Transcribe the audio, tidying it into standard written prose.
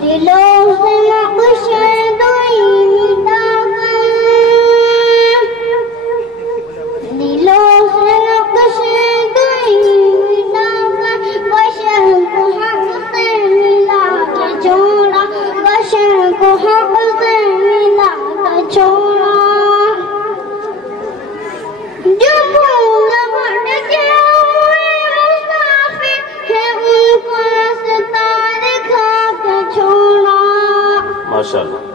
दिलों से नक्श दुई मिटाकर, दिलों से नक्श दुई मिटाकर, बशर को हक से मिला के छोड़ा, बशर को हक से मिला के छोड़ा। जो भूल भटके हुए मुसाफिर है उनको रास्ता दिखा के छोड़ा। माशाअल्लाह।